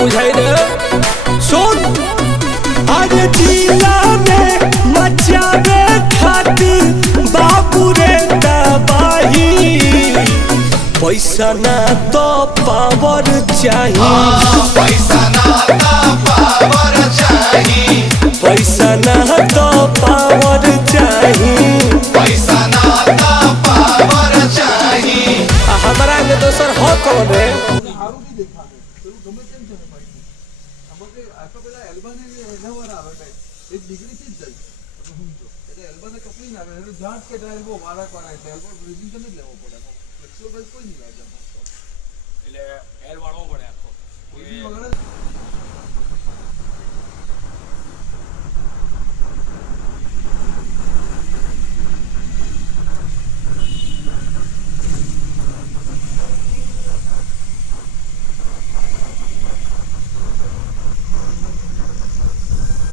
बुझाई रे सुन आज जिला में मचावे खातिर बाबू रे दबाही पैसा ना तो पावर चाहिए पैसा ना तो पावर चाहिए पैसा ना तो पावर चाहिए पैसा ना तो पावर चाहिए हमारा के दोसर हो कौन रे एक डिग्री થી જ જાય એટલે એલ્બાને કપલિંગ આવે એટલે જાંચ કે એલ્બો વાળા કરાય એટલે એલ્બો બ્રીઝિંગ તો નહીં લેવો પડે ફ્લેક્સિબલ કોઈ નહીં લાગે એટલે એલ વાળવો પડે આખો કોઈ વગર